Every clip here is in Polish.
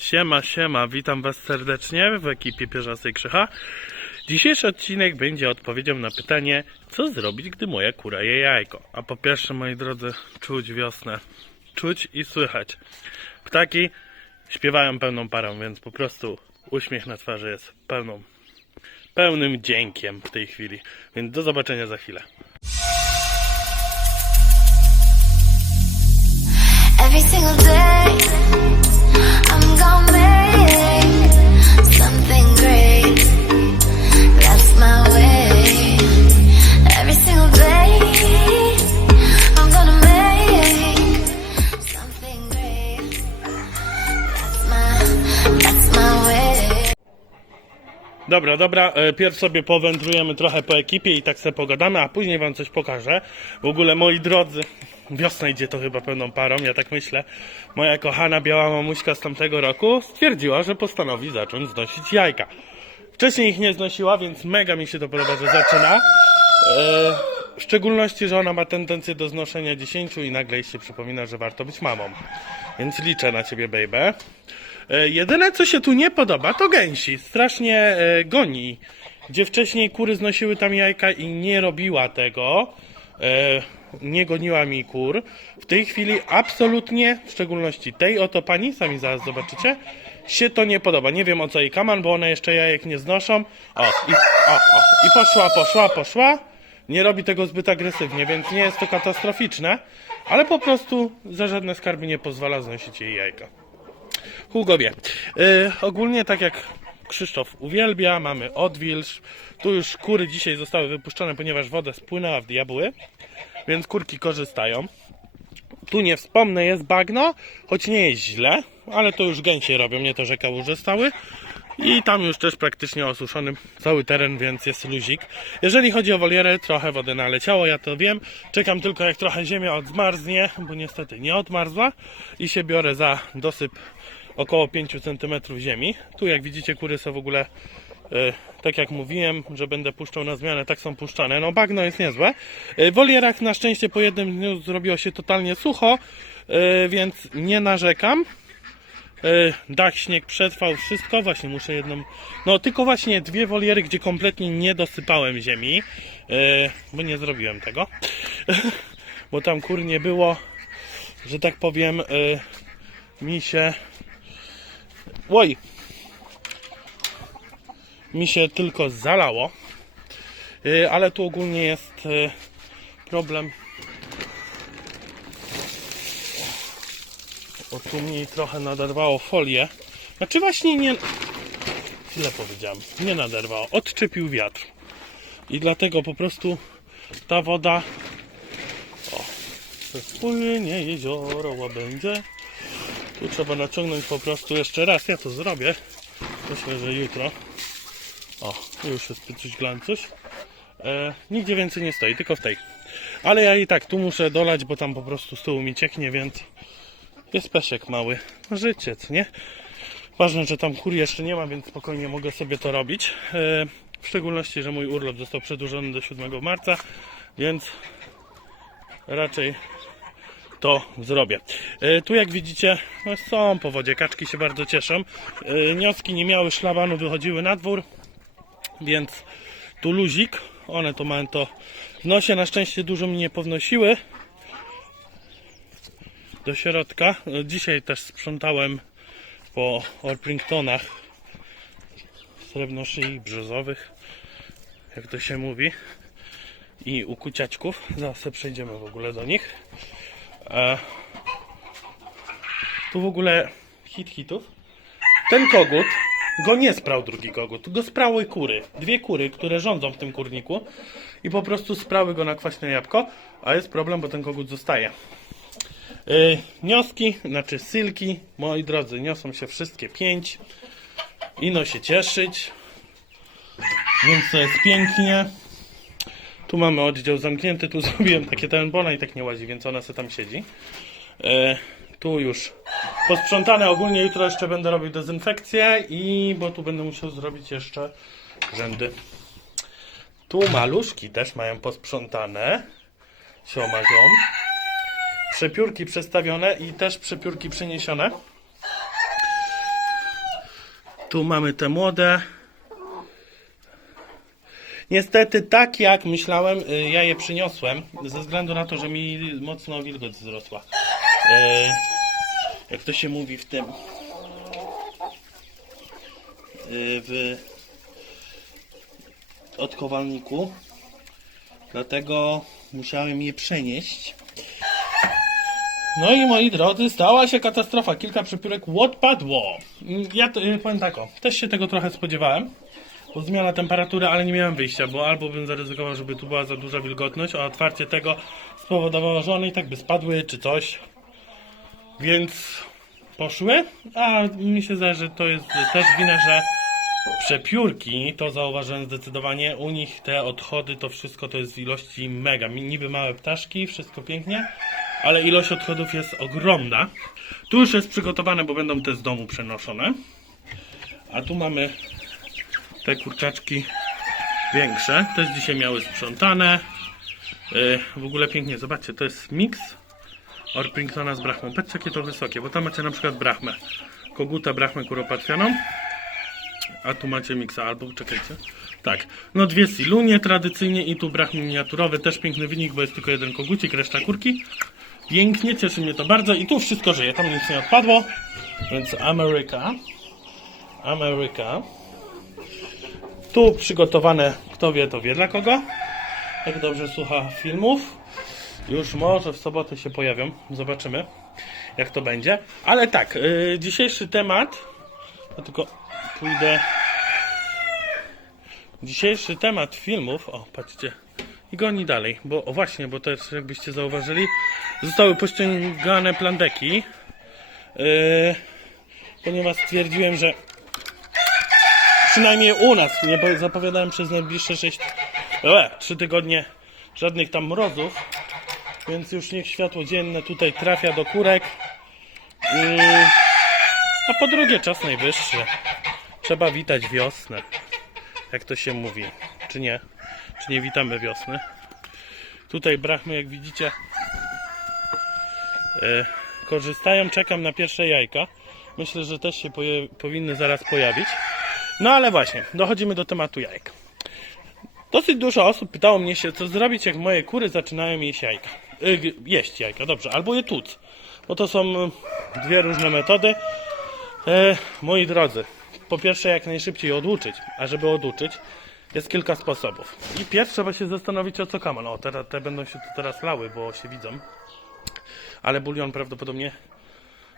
Siema, siema, witam Was serdecznie w ekipie Pierzastej Krzycha. Dzisiejszy odcinek będzie odpowiedzią na pytanie, co zrobić, gdy moja kura je jajko. A po pierwsze, moi drodzy, czuć wiosnę. Czuć i słychać. Ptaki śpiewają pełną parą, więc po prostu uśmiech na twarzy jest pełną, pełnym dziękiem w tej chwili. Więc do zobaczenia za chwilę. Every single day, I'm gonna Dobra, dobra, e, pierw sobie powędrujemy trochę po ekipie i tak sobie pogadamy, a później wam coś pokażę. W ogóle, moi drodzy, wiosna idzie to chyba pełną parą, ja tak myślę. Moja kochana biała mamuśka z tamtego roku stwierdziła, że postanowi zacząć znosić jajka. Wcześniej ich nie znosiła, więc mega mi się to podoba, że zaczyna. E, w szczególności, że ona ma tendencję do znoszenia 10 i nagle jej się przypomina, że warto być mamą. Więc liczę na ciebie, baby. E, Jedyne, co się tu nie podoba, to gęsi. Strasznie e, goni. Gdzie wcześniej kury znosiły tam jajka i nie robiła tego, e, nie goniła mi kur. W tej chwili absolutnie, w szczególności tej oto pani, sami zaraz zobaczycie, się to nie podoba. Nie wiem o co jej kaman, bo one jeszcze jajek nie znoszą. O, i, o, o, i poszła, poszła, poszła. Nie robi tego zbyt agresywnie, więc nie jest to katastroficzne, ale po prostu za żadne skarby nie pozwala znosić jej jajka. Hugo wie. Yy, ogólnie tak jak Krzysztof uwielbia, mamy odwilż. Tu już kury dzisiaj zostały wypuszczone, ponieważ woda spłynęła w diabły, więc kurki korzystają. Tu nie wspomnę, jest bagno, choć nie jest źle, ale to już gęsie robią, nie to, że kałuże stały. I tam już też praktycznie osuszony cały teren, więc jest luzik. Jeżeli chodzi o wolierę, trochę wody naleciało, ja to wiem. Czekam tylko jak trochę ziemia odzmarznie, bo niestety nie odmarzła. I się biorę za dosyp około 5 cm ziemi. Tu jak widzicie kury są w ogóle, e, tak jak mówiłem, że będę puszczał na zmianę, tak są puszczane. No bagno jest niezłe. E, W wolierach na szczęście po jednym dniu zrobiło się totalnie sucho, e, więc nie narzekam. Dach, śnieg przetrwał, wszystko. Właśnie muszę jedną. No, tylko właśnie dwie woliery, gdzie kompletnie nie dosypałem ziemi, bo nie zrobiłem tego. bo tam kur nie było, że tak powiem, mi się. Oj! Mi się tylko zalało. E, ale tu ogólnie jest e, problem O tu mi trochę naderwało folię. Znaczy właśnie nie... Źle powiedziałem. Nie naderwało. Odczepił wiatr. I dlatego po prostu ta woda... O. Płynie jezioro łabędzie. Tu trzeba naciągnąć po prostu jeszcze raz. Ja to zrobię. Myślę, że jutro. O, już jest coś glancuś. E, nigdzie więcej nie stoi, tylko w tej. Ale ja i tak tu muszę dolać, bo tam po prostu z tyłu mi cieknie, więc jest pesiek mały. Życie, co nie? Ważne, że tam kur jeszcze nie ma, więc spokojnie mogę sobie to robić. E, W szczególności, że mój urlop został przedłużony do 7 marca, więc raczej to zrobię. E, Tu jak widzicie, no są po wodzie, kaczki się bardzo cieszą. E, Nioski nie miały szlabanu, wychodziły na dwór, więc tu luzik. One to mają to w nosie, na szczęście dużo mi nie pownosiły do środka. Dzisiaj też sprzątałem po Orpingtonach srebrnoszyi brzozowych, jak to się mówi, i u kuciaczków. Zaraz przejdziemy w ogóle do nich. E, tu w ogóle hit hitów. Ten kogut go nie sprał drugi kogut, go sprały kury. Dwie kury, które rządzą w tym kurniku i po prostu sprały go na kwaśne jabłko, a jest problem, bo ten kogut zostaje. Yy, Nioski, znaczy sylki, moi drodzy, niosą się wszystkie pięć. Ino się cieszyć. Więc to jest pięknie. Tu mamy oddział zamknięty, tu zrobiłem takie ten, i tak nie łazi, więc ona se tam siedzi. Yy, tu już posprzątane, ogólnie jutro jeszcze będę robił dezynfekcję i bo tu będę musiał zrobić jeszcze rzędy. Tu maluszki też mają posprzątane. Siomagą przepiórki przestawione i też przepiórki przeniesione. Tu mamy te młode. Niestety, tak jak myślałem, y, ja je przyniosłem, ze względu na to, że mi mocno wilgoć wzrosła. Y, Jak to się mówi w tym. y, W odkowalniku. Dlatego musiałem je przenieść. No i moi drodzy, stała się katastrofa. Kilka przepiórek odpadło. Ja to, powiem tak, o, też się tego trochę spodziewałem. Bo zmiana temperatury, ale nie miałem wyjścia, bo albo bym zaryzykował, żeby tu była za duża wilgotność, a otwarcie tego spowodowało, że one i tak by spadły czy coś. Więc poszły, a mi się zdaje, że to jest też wina, że przepiórki, to zauważyłem zdecydowanie, u nich te odchody, to wszystko to jest w ilości mega. Niby małe ptaszki, wszystko pięknie, ale ilość odchodów jest ogromna. Tu już jest przygotowane, bo będą te z domu przenoszone. A tu mamy te kurczaczki większe. Też dzisiaj miały sprzątane. Yy, w ogóle pięknie, zobaczcie, to jest miks Orpingtona z brachmą. Patrzcie jakie to wysokie, bo tam macie na przykład brachmę. Koguta brachmę kuropatwianą. A tu macie miksa, albo czekajcie. Tak, no dwie silunie tradycyjnie i tu brachmy miniaturowy, też piękny wynik, bo jest tylko jeden kogucik, reszta kurki. Pięknie, cieszy mnie to bardzo i tu wszystko żyje, tam nic nie odpadło, więc Ameryka. Ameryka. Tu przygotowane, kto wie, to wie dla kogo. Jak dobrze słucha filmów. Już może w sobotę się pojawią, zobaczymy jak to będzie. Ale tak, yy, dzisiejszy temat, ja tylko pójdę Dzisiejszy temat filmów, o patrzcie, i goni dalej, bo o właśnie, bo też jakbyście zauważyli, zostały pościągane plandeki, yy, ponieważ stwierdziłem, że przynajmniej u nas, nie zapowiadałem przez najbliższe 6, e, 3 tygodnie żadnych tam mrozów, więc już niech światło dzienne tutaj trafia do kurek. A po drugie czas najwyższy. Trzeba witać wiosnę jak to się mówi, czy nie? Czy nie witamy wiosny? Tutaj brachmy, jak widzicie, e, korzystają. Czekam na pierwsze jajka. Myślę, że też się powinny zaraz pojawić. No ale właśnie, dochodzimy do tematu jajek. Dosyć dużo osób pytało mnie się, co zrobić, jak moje kury zaczynają jeść jajka. Y, jeść jajka, dobrze, albo je tłuc. Bo to są y, dwie różne metody. E, moi drodzy, po pierwsze jak najszybciej oduczyć, a żeby oduczyć jest kilka sposobów. I pierwsze trzeba się zastanowić o co kaman. O, te, te będą się tu teraz lały, bo się widzą. Ale bulion prawdopodobnie...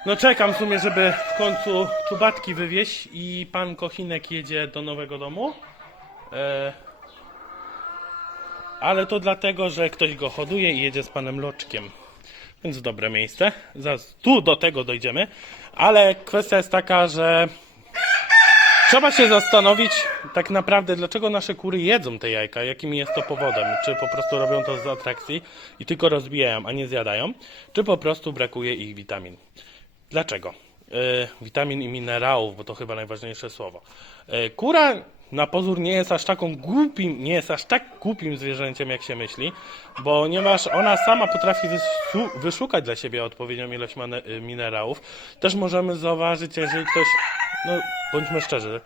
No czekam w sumie, żeby w końcu czubatki wywieźć i pan Kochinek jedzie do nowego domu. E, ale to dlatego, że ktoś go hoduje i jedzie z panem Loczkiem. Więc dobre miejsce. Zaraz tu do tego dojdziemy. Ale kwestia jest taka, że trzeba się zastanowić tak naprawdę, dlaczego nasze kury jedzą te jajka, jakim jest to powodem. Czy po prostu robią to z atrakcji i tylko rozbijają, a nie zjadają, czy po prostu brakuje ich witamin. Dlaczego? Yy, witamin i minerałów, bo to chyba najważniejsze słowo. Yy, kura na pozór nie jest aż taką głupim, nie jest aż tak głupim zwierzęciem, jak się myśli, ponieważ ona sama potrafi wyszukać dla siebie odpowiednią ilość y, minerałów. Też możemy zauważyć, jeżeli ktoś, no bądźmy szczerzy,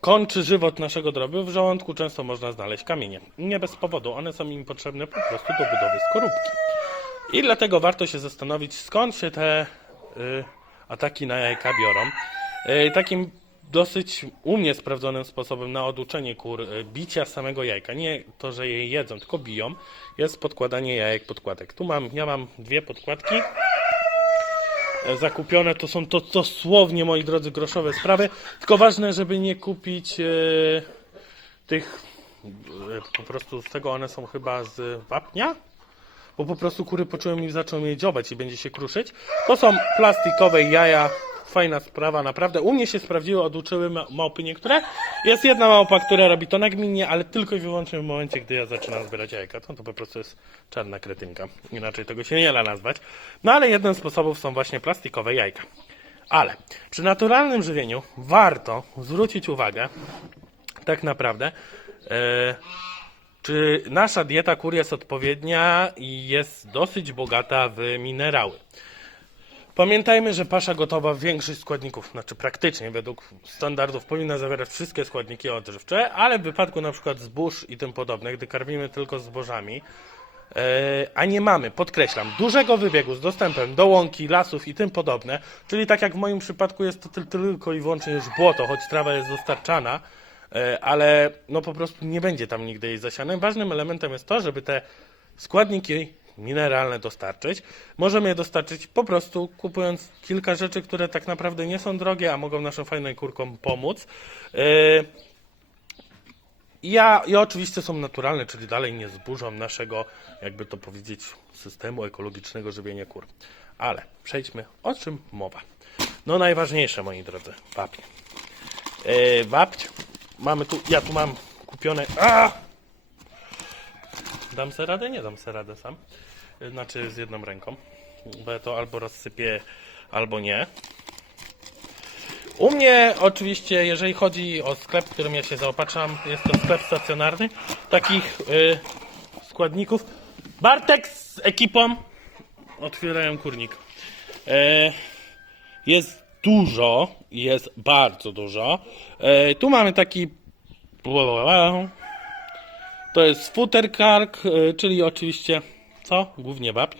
kończy żywot naszego drobiu, w żołądku często można znaleźć kamienie. Nie bez powodu, one są im potrzebne po prostu do budowy skorupki. I dlatego warto się zastanowić, skąd się te y, ataki na jajka biorą. Y, takim dosyć u mnie sprawdzonym sposobem na oduczenie kur y, bicia samego jajka, nie to, że je jedzą, tylko biją, jest podkładanie jajek podkładek. Tu mam, ja mam dwie podkładki e, zakupione, to są to dosłownie, moi drodzy, groszowe sprawy, tylko ważne, żeby nie kupić y, tych, y, po prostu z tego one są chyba z wapnia, bo po prostu kury poczują i zaczną je dziobać i będzie się kruszyć. To są plastikowe jaja, fajna sprawa, naprawdę. U mnie się sprawdziły, oduczyły ma- małpy niektóre. Jest jedna małpa, która robi to nagminnie, ale tylko i wyłącznie w momencie, gdy ja zaczynam zbierać jajka. To, to po prostu jest czarna kretynka. Inaczej tego się nie da nazwać. No ale jednym z sposobów są właśnie plastikowe jajka. Ale przy naturalnym żywieniu warto zwrócić uwagę, tak naprawdę, e, czy nasza dieta kur jest odpowiednia i jest dosyć bogata w minerały. Pamiętajmy, że pasza gotowa większość składników, znaczy praktycznie według standardów powinna zawierać wszystkie składniki odżywcze, ale w wypadku na przykład zbóż i tym podobne, gdy karmimy tylko zbożami, e, a nie mamy, podkreślam, dużego wybiegu z dostępem do łąki, lasów i tym podobne, czyli tak jak w moim przypadku jest to tyl- tylko i wyłącznie już błoto, choć trawa jest dostarczana, ale no po prostu nie będzie tam nigdy jej zasiane. Ważnym elementem jest to, żeby te składniki mineralne dostarczyć. Możemy je dostarczyć po prostu kupując kilka rzeczy, które tak naprawdę nie są drogie, a mogą naszym fajnym kurkom pomóc. Yy, ja, I oczywiście są naturalne, czyli dalej nie zburzą naszego, jakby to powiedzieć, systemu ekologicznego żywienia kur. Ale przejdźmy, o czym mowa. No najważniejsze, moi drodzy, wapień. Yy, wapń, mamy tu, ja tu mam kupione... A! Dam sobie radę? Nie dam sobie radę sam. Znaczy z jedną ręką. Bo ja to albo rozsypię, albo nie. U mnie oczywiście, jeżeli chodzi o sklep, w którym ja się zaopatrzam, jest to sklep stacjonarny. Takich y, składników. Bartek z ekipą otwierają kurnik. E, jest dużo, jest bardzo dużo. E, tu mamy taki. To jest futerkark, e, czyli oczywiście co? Głównie wapń.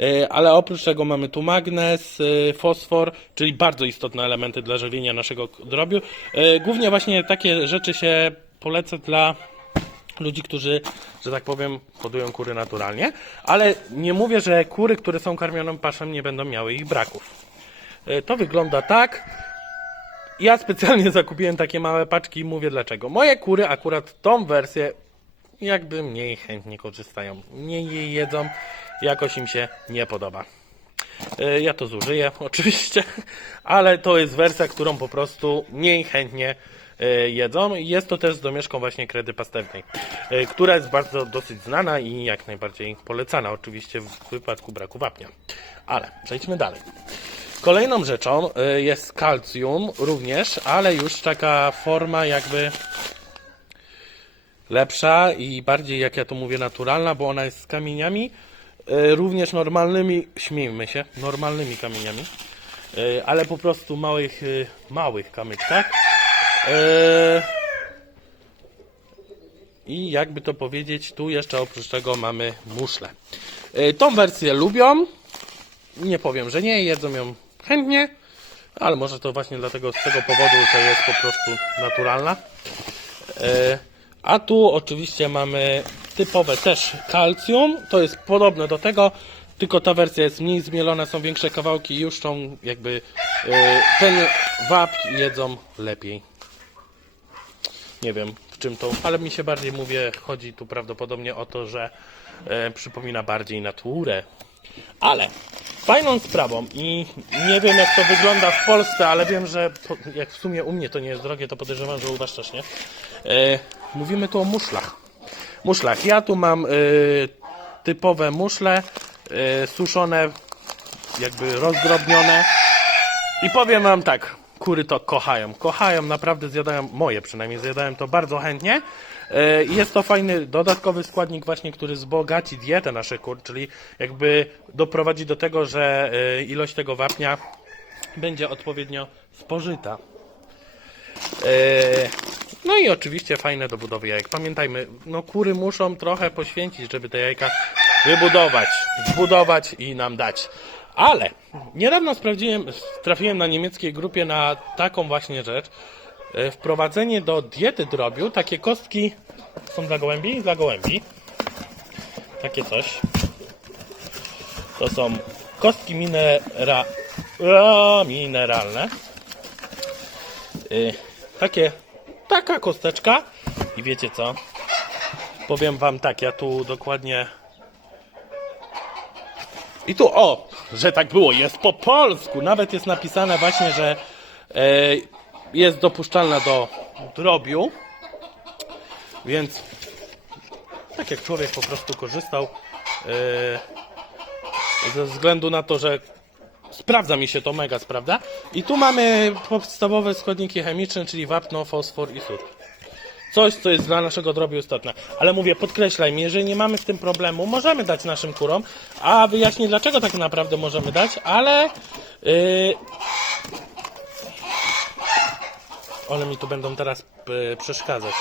E, Ale oprócz tego mamy tu magnez, fosfor, czyli bardzo istotne elementy dla żywienia naszego drobiu. Głównie właśnie takie rzeczy się polecę dla ludzi, którzy, że tak powiem, hodują kury naturalnie, ale nie mówię, że kury, które są karmione paszem, nie będą miały ich braków. E, To wygląda tak. Ja specjalnie zakupiłem takie małe paczki i mówię dlaczego. Moje kury akurat tą wersję jakby mniej chętnie korzystają. Mniej jej jedzą, jakoś im się nie podoba. E, Ja to zużyję oczywiście, ale to jest wersja, którą po prostu mniej chętnie e, jedzą. Jest to też z domieszką właśnie kredy pastewnej, która jest bardzo dosyć znana i jak najbardziej polecana oczywiście w wypadku braku wapnia. Ale przejdźmy dalej. Kolejną rzeczą e, jest kalcium również, ale już taka forma jakby lepsza i bardziej, jak ja to mówię, naturalna, bo ona jest z kamieniami, e, również normalnymi, śmiejmy się, normalnymi kamieniami, e, ale po prostu małych, małych kamyczkach. I jakby to powiedzieć, tu jeszcze oprócz tego mamy muszle. Tą wersję lubią, nie powiem, że nie, jedzą ją chętnie, ale może to właśnie dlatego, z tego powodu, że jest po prostu naturalna. E, A tu oczywiście mamy typowe też kalcium. To jest podobne do tego, tylko ta wersja jest mniej zmielona, są większe kawałki i już tą jakby e, ten wapń jedzą lepiej. Nie wiem w czym to, ale mi się bardziej mówię, chodzi tu prawdopodobnie o to, że e, przypomina bardziej naturę. Ale fajną sprawą i nie wiem jak to wygląda w Polsce, ale wiem, że po, jak w sumie u mnie to nie jest drogie, to podejrzewam, że u Was też nie. E, mówimy tu o muszlach. Muszlach. Ja tu mam e, typowe muszle, e, suszone, jakby rozdrobnione. I powiem Wam tak, kury to kochają. Kochają, naprawdę zjadają, moje przynajmniej zjadają to bardzo chętnie. E, Jest to fajny dodatkowy składnik właśnie, który wzbogaci dietę naszych kur, czyli jakby doprowadzi do tego, że e, ilość tego wapnia będzie odpowiednio spożyta. E, No i oczywiście fajne do budowy jajek. Pamiętajmy, no kury muszą trochę poświęcić, żeby te jajka wybudować, zbudować i nam dać. Ale niedawno sprawdziłem, trafiłem na niemieckiej grupie na taką właśnie rzecz. E, Wprowadzenie do diety drobiu, takie kostki są dla gołębi? Dla gołębi. Takie coś. To są kostki minera... a, mineralne. Y, takie, taka kosteczka i wiecie co? Powiem wam tak, ja tu dokładnie i tu o, że tak było, jest po polsku, nawet jest napisane właśnie, że e, jest dopuszczalna do drobiu, więc tak jak człowiek po prostu korzystał e, ze względu na to, że Sprawdza mi się to mega, sprawdza. I tu mamy podstawowe składniki chemiczne, czyli wapno, fosfor i sód. Coś, co jest dla naszego drobiu istotne. Ale mówię, podkreślajmy, jeżeli nie mamy z tym problemu, możemy dać naszym kurom, a wyjaśnię dlaczego tak naprawdę możemy dać, ale yy, one mi tu będą teraz yy, przeszkadzać.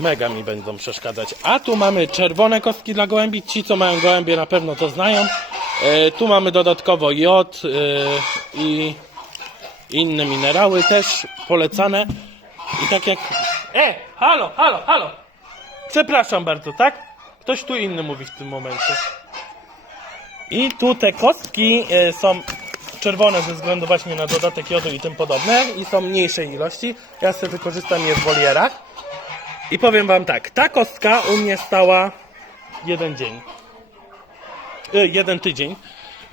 Mega mi będą przeszkadzać. A tu mamy czerwone kostki dla gołębi. Ci, co mają gołębie, na pewno to znają. E, tu mamy dodatkowo jod e, i inne minerały, też polecane. I tak jak. E! Halo, halo, halo! Przepraszam bardzo, tak? Ktoś tu inny mówi w tym momencie. I tu te kostki e, są czerwone ze względu właśnie na dodatek jodu i tym podobne i są mniejszej ilości. Ja sobie wykorzystam je w wolierach. I powiem wam tak, ta kostka u mnie stała jeden dzień. Y, jeden tydzień.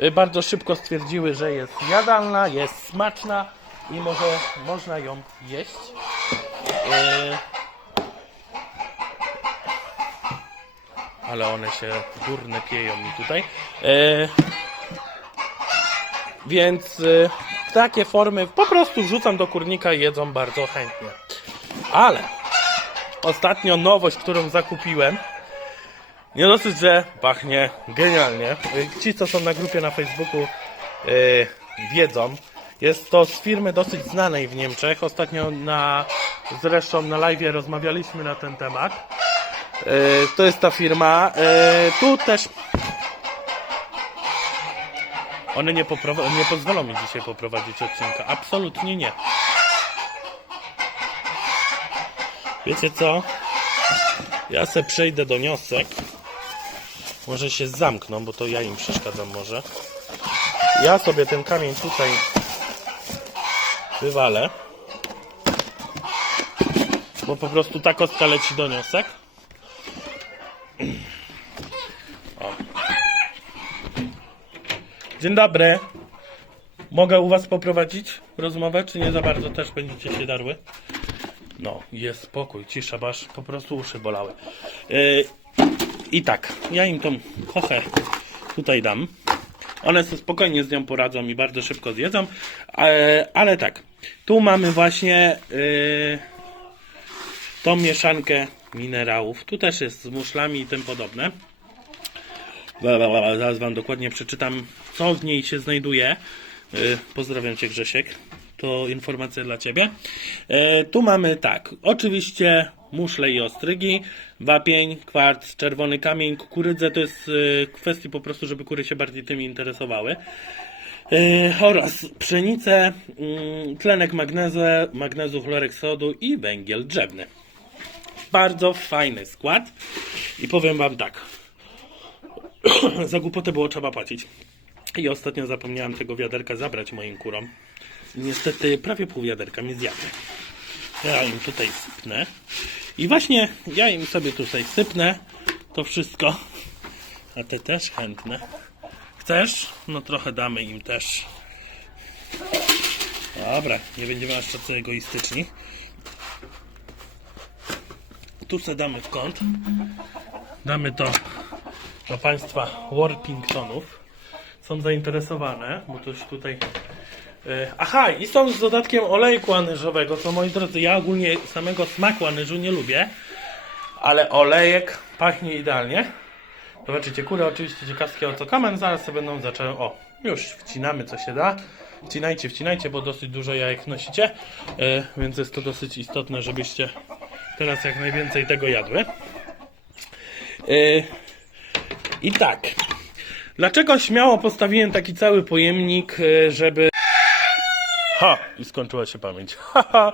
Y, Bardzo szybko stwierdziły, że jest jadalna, jest smaczna i może można ją jeść. Y, Ale one się durne pieją mi tutaj. Y, Więc y, takie formy po prostu wrzucam do kurnika i jedzą bardzo chętnie. Ale ostatnio nowość, którą zakupiłem. Nie dosyć, że pachnie genialnie. Ci, co są na grupie na Facebooku, wiedzą. Jest to z firmy dosyć znanej w Niemczech. Ostatnio na, zresztą na live rozmawialiśmy na ten temat. Yy, to jest ta firma. Yy, tu też. One nie, nie pozwolą mi dzisiaj poprowadzić odcinka. Absolutnie nie. Wiecie co? Ja se przejdę do niosek. Może się zamkną, bo to ja im przeszkadzam może. Ja sobie ten kamień tutaj wywalę. Bo po prostu ta kostka leci do niosek. O. Dzień dobry. Mogę u Was poprowadzić rozmowę, czy nie za bardzo też będziecie się darły? No, jest spokój, cisza, bo aż po prostu uszy bolały. Yy, I tak, ja im tą kochę tutaj dam. One sobie spokojnie z nią poradzą i bardzo szybko zjedzą. Ale, ale tak, tu mamy właśnie yy, tą mieszankę minerałów. Tu też jest z muszlami i tym podobne. Zaraz Wam dokładnie przeczytam, co w niej się znajduje. Yy, Pozdrawiam Cię, Grzesiek. To informacja dla Ciebie. E, tu mamy tak, oczywiście muszle i ostrygi, wapień, kwarc, czerwony kamień, kukurydzę. To jest e, kwestii po prostu, żeby kury się bardziej tym interesowały. Oraz pszenicę, mm, tlenek magnezu, magnezu, chlorek sodu i węgiel drzewny. Bardzo fajny skład. I powiem Wam tak. Za głupotę było trzeba płacić. I ostatnio zapomniałem tego wiaderka zabrać moim kurom. Niestety prawie pół wiaderka mi zjadły. Ja im tutaj sypnę. I właśnie ja im sobie tutaj sypnę to wszystko. A te też chętne. Chcesz? No trochę damy im też. Dobra, nie będziemy aż tacy egoistyczni. Tu se damy w kąt. Damy to do Państwa Warpingtonów. Są zainteresowane, bo coś tutaj E, Aha, i są z dodatkiem olejku anyżowego, co moi drodzy, ja ogólnie samego smaku anyżu nie lubię, ale olejek pachnie idealnie. Zobaczycie, kury oczywiście ciekawskie o co kamen, zaraz sobie będą zaczęły, o, już wcinamy co się da. Wcinajcie, wcinajcie, bo dosyć dużo jajek nosicie, e, więc jest to dosyć istotne, żebyście teraz jak najwięcej tego jadły. E, I tak, dlaczego śmiało postawiłem taki cały pojemnik, e, żeby Ha! I skończyła się pamięć. Haha.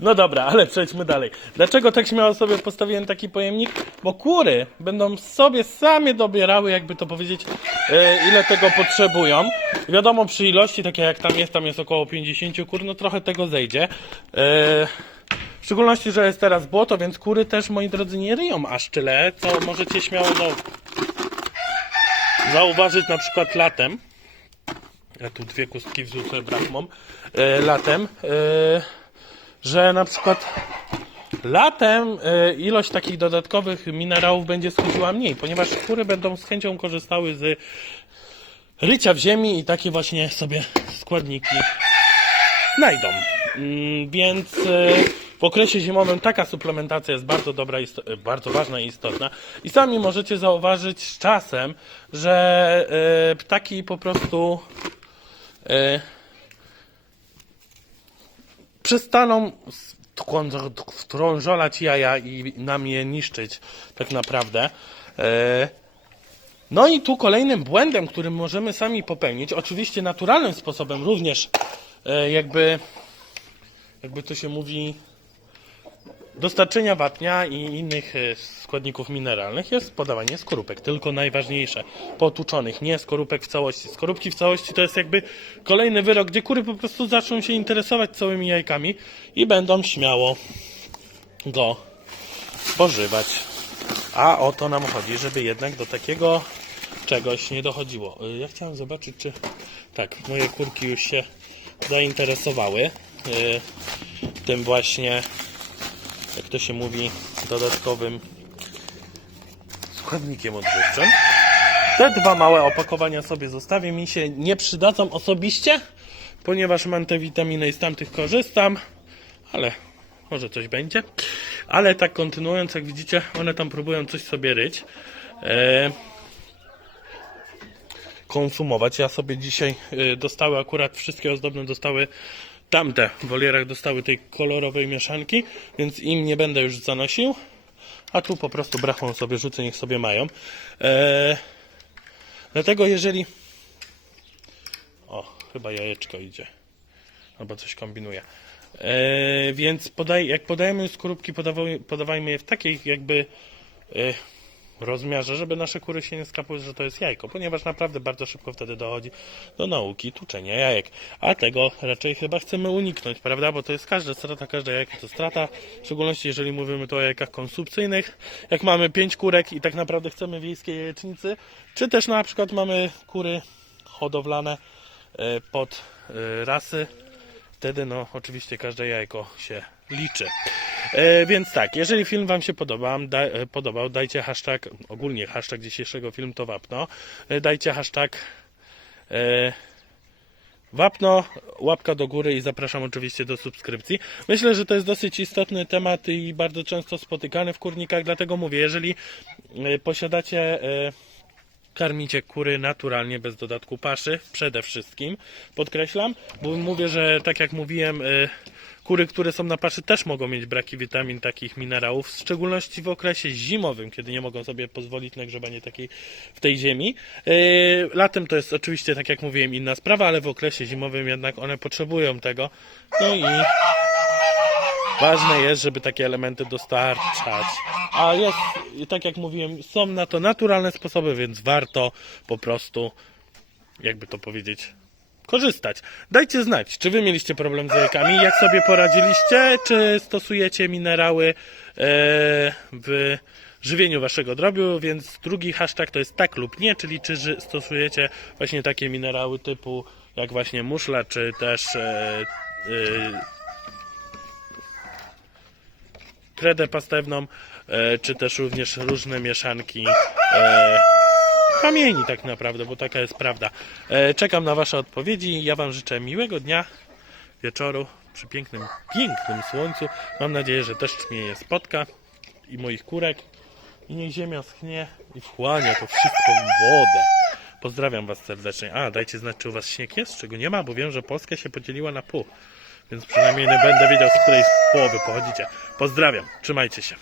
No dobra, ale przejdźmy dalej. Dlaczego tak śmiało sobie postawiłem taki pojemnik? Bo kury będą sobie same dobierały, jakby to powiedzieć, e, ile tego potrzebują. Wiadomo, przy ilości, takie jak tam jest, tam jest około 50 kur, no trochę tego zejdzie. E, w szczególności, że jest teraz błoto, więc kury też, moi drodzy, nie ryją aż tyle, co możecie śmiało do... zauważyć na przykład latem. Ja tu dwie kustki wrzucę brachmą. E, latem. E, że na przykład latem e, ilość takich dodatkowych minerałów będzie schodziła mniej, ponieważ kury będą z chęcią korzystały z rycia w ziemi i takie właśnie sobie składniki znajdą. Mm, więc e, w okresie zimowym taka suplementacja jest bardzo dobra, e, bardzo ważna i istotna. I sami możecie zauważyć z czasem, że e, ptaki po prostu e, przestaną wtrążolać jaja i nam je niszczyć tak naprawdę. No i tu kolejnym błędem, którym możemy sami popełnić, oczywiście naturalnym sposobem również jakby jakby to się mówi dostarczenia wapnia i innych e, składników mineralnych jest podawanie skorupek, tylko najważniejsze, potłuczonych, nie skorupek w całości. Skorupki w całości to jest jakby kolejny wyrok, gdzie kury po prostu zaczną się interesować całymi jajkami i będą śmiało go spożywać. A o to nam chodzi, żeby jednak do takiego czegoś nie dochodziło. Y, Ja chciałem zobaczyć, czy tak, moje kurki już się zainteresowały y, tym właśnie, jak to się mówi, dodatkowym składnikiem odżywczym. Te dwa małe opakowania sobie zostawię. Mi się nie przydadzą osobiście, ponieważ mam te witaminy i z tamtych korzystam, ale może coś będzie. Ale tak kontynuując, jak widzicie, one tam próbują coś sobie ryć. E, konsumować. Ja sobie dzisiaj y, dostały akurat wszystkie ozdobne dostały tamte w wolierach dostały tej kolorowej mieszanki, więc im nie będę już zanosił. A tu po prostu brachą sobie rzucę, niech sobie mają. E, dlatego jeżeli... O, chyba jajeczko idzie. Albo coś kombinuje. E, więc podaj, jak podajemy skorupki, podawaj, podawajmy je w takiej jakby e, rozmiarze, żeby nasze kury się nie skapały, że to jest jajko, ponieważ naprawdę bardzo szybko wtedy dochodzi do nauki tuczenia jajek. A tego raczej chyba chcemy uniknąć, prawda? Bo to jest każda strata, każde jajko to strata, w szczególności jeżeli mówimy tu o jajkach konsumpcyjnych. Jak mamy pięć kurek i tak naprawdę chcemy wiejskiej jajecznicy, czy też na przykład mamy kury hodowlane e, pod e, rasy, wtedy no oczywiście każde jajko się liczy. E, więc tak, jeżeli film Wam się podoba, da, e, podobał, dajcie hashtag, ogólnie hashtag dzisiejszego filmu to wapno, e, dajcie hashtag e, wapno, łapka do góry i zapraszam oczywiście do subskrypcji. Myślę, że to jest dosyć istotny temat i bardzo często spotykany w kurnikach, dlatego mówię, jeżeli e, posiadacie e, karmicie kury naturalnie, bez dodatku paszy, przede wszystkim, podkreślam, bo mówię, że tak jak mówiłem, y, kury, które są na paszy też mogą mieć braki witamin, takich minerałów, w szczególności w okresie zimowym, kiedy nie mogą sobie pozwolić na grzebanie takiej w tej ziemi. Y, Latem to jest oczywiście, tak jak mówiłem, inna sprawa, ale w okresie zimowym jednak one potrzebują tego. No i Ważne jest, żeby takie elementy dostarczać. A jest, tak jak mówiłem, są na to naturalne sposoby, więc warto po prostu, jakby to powiedzieć, korzystać. Dajcie znać, czy wy mieliście problem z jajkami, jak sobie poradziliście, czy stosujecie minerały e, w żywieniu waszego drobiu, więc drugi hashtag to jest tak lub nie, czyli czy stosujecie właśnie takie minerały typu jak właśnie muszla, czy też e, e, kredę pastewną, e, czy też również różne mieszanki e, kamieni tak naprawdę, bo taka jest prawda. E, czekam na Wasze odpowiedzi. Ja Wam życzę miłego dnia, wieczoru przy pięknym, pięknym słońcu. Mam nadzieję, że deszcz mnie je spotka i moich kurek. I niech ziemia schnie i wchłania to wszystko w wodę. Pozdrawiam Was serdecznie. A, dajcie znać, czy u Was śnieg jest, czego nie ma, bo wiem, że Polska się podzieliła na pół. Więc przynajmniej nie będę wiedział, z której połowy pochodzicie. Pozdrawiam, trzymajcie się.